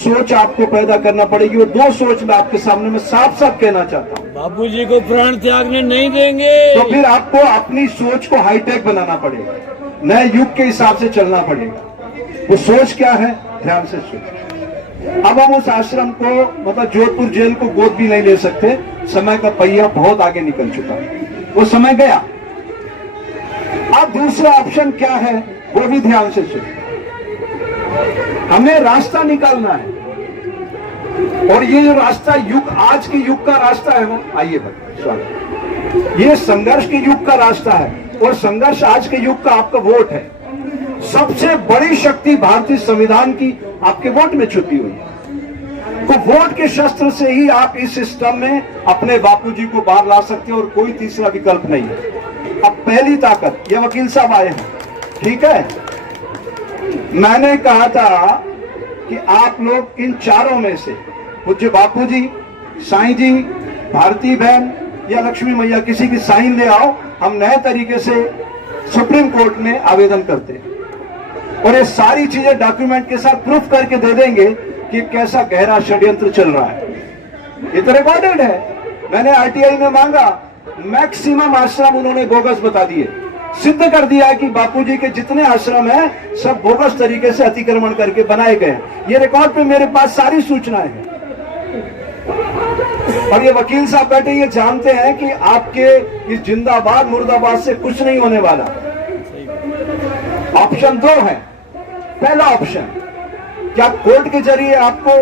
सोच आपको पैदा करना पड़ेगी। और दो सोच मैं आपके सामने में साफ साफ कहना चाहता हूँ। बापूजी को प्राण त्यागने नहीं देंगे। तो फिर आपको अपनी सोच को हाईटेक बनाना पड़ेगा, नए युग के हिसाब से चलना पड़ेगा। वो सोच क्या है, ध्यान से सोच। अब हम उस आश्रम को, मतलब जोधपुर जेल को गोद भी नहीं ले सकते। समय का पहिया बहुत आगे निकल चुका है, वो समय गया। अब दूसरा ऑप्शन क्या है, वो भी ध्यान से सोच। हमें रास्ता निकालना है, और ये जो रास्ता युग, आज के युग का रास्ता है ना, आइए भाई स्वागत, ये संघर्ष के युग का रास्ता है। और संघर्ष आज के युग का आपका वोट है। सबसे बड़ी शक्ति भारतीय संविधान की आपके वोट में छुपी हुई है। तो वोट के शस्त्र से ही आप इस सिस्टम में अपने बापूजी को बाहर ला सकते हैं, और कोई तीसरा विकल्प नहीं है। अब पहली ताकत, ये वकील साहब आए हैं, ठीक है। मैंने कहा था कि आप लोग इन चारों में से पूज्य बापूजी, साईं जी, भारती बहन या लक्ष्मी मैया, किसी की साइन ले आओ। हम नए तरीके से सुप्रीम कोर्ट में आवेदन करते हैं, और ये सारी चीजें डॉक्यूमेंट के साथ प्रूफ करके दे देंगे कि कैसा गहरा षड्यंत्र चल रहा है। ये तो रिकॉर्डेड है। मैंने आरटीआई में मांगा, मैक्सिमम आश्रम उन्होंने बोगस बता दिए। सिद्ध कर दिया कि बापूजी के जितने आश्रम हैं सब बोगस तरीके से अतिक्रमण करके बनाए गए हैं। ये रिकॉर्ड पे मेरे पास सारी सूचनाएं हैं। और ये वकील साहब बैठे, ये जानते हैं कि आपके इस जिंदाबाद मुर्दाबाद से कुछ नहीं होने वाला। ऑप्शन 2 है। पहला ऑप्शन, क्या कोर्ट के जरिए आपको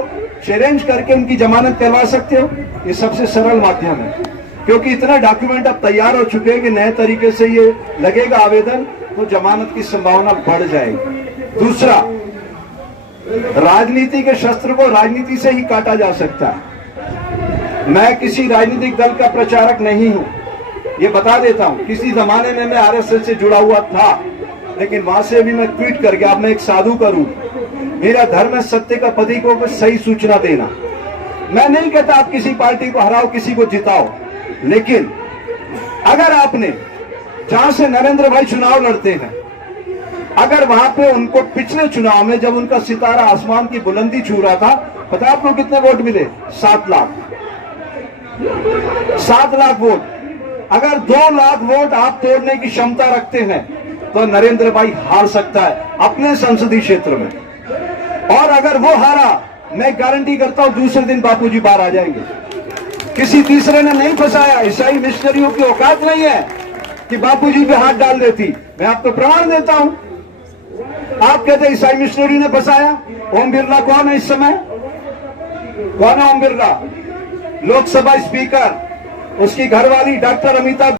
चैलेंज करके उनकी जमानत करवा सकते हो? ये सबसे सरल माध्यम है, क्योंकि इतना डॉक्यूमेंट अब तैयार हो चुके हैं कि नए तरीके से ये लगेगा आवेदन, तो जमानत की संभावना बढ़ जाएगी। दूसरा, राजनीति के शस्त्र को राजनीति से ही काटा जा सकता है। मैं किसी राजनीतिक दल का प्रचारक नहीं हूं, ये बता देता हूं। किसी जमाने में मैं आरएसएस से जुड़ा हुआ था, लेकिन वहां से भी मैं ट्वीट करके, अब मैं एक साधु करूं। मेरा धर्म है सत्य का प्रतीकों को सही सूचना देना। मैं नहीं कहता आप किसी पार्टी को हराओ, किसी को जिताओ, लेकिन अगर आपने, जहां से नरेंद्र भाई चुनाव लड़ते हैं, अगर वहां पे उनको पिछले चुनाव में जब उनका सितारा आसमान की बुलंदी छू रहा था, पता आपको कितने वोट मिले? 7 लाख। 7 लाख वोट। अगर 2 लाख वोट आप तोड़ने की क्षमता रखते हैं तो नरेंद्र भाई हार सकता है अपने संसदीय क्षेत्र में। और अगर वो हारा, मैं गारंटी करता हूं दूसरे दिन बापूजी बाहर आ जाएंगे। किसी तीसरे ने नहीं फंसाया। ईसाई मिशनरियों की औकात नहीं है कि बापूजी पे हाथ डाल देती। मैं आपको प्रमाण देता हूं। आप कहते ईसाई मिशनरी ने फंसाया। ओम बिरला कौन है इस समय? कौन है ओम बिरला? लोकसभा स्पीकर, उसकी घरवाली डॉक्टर अमिता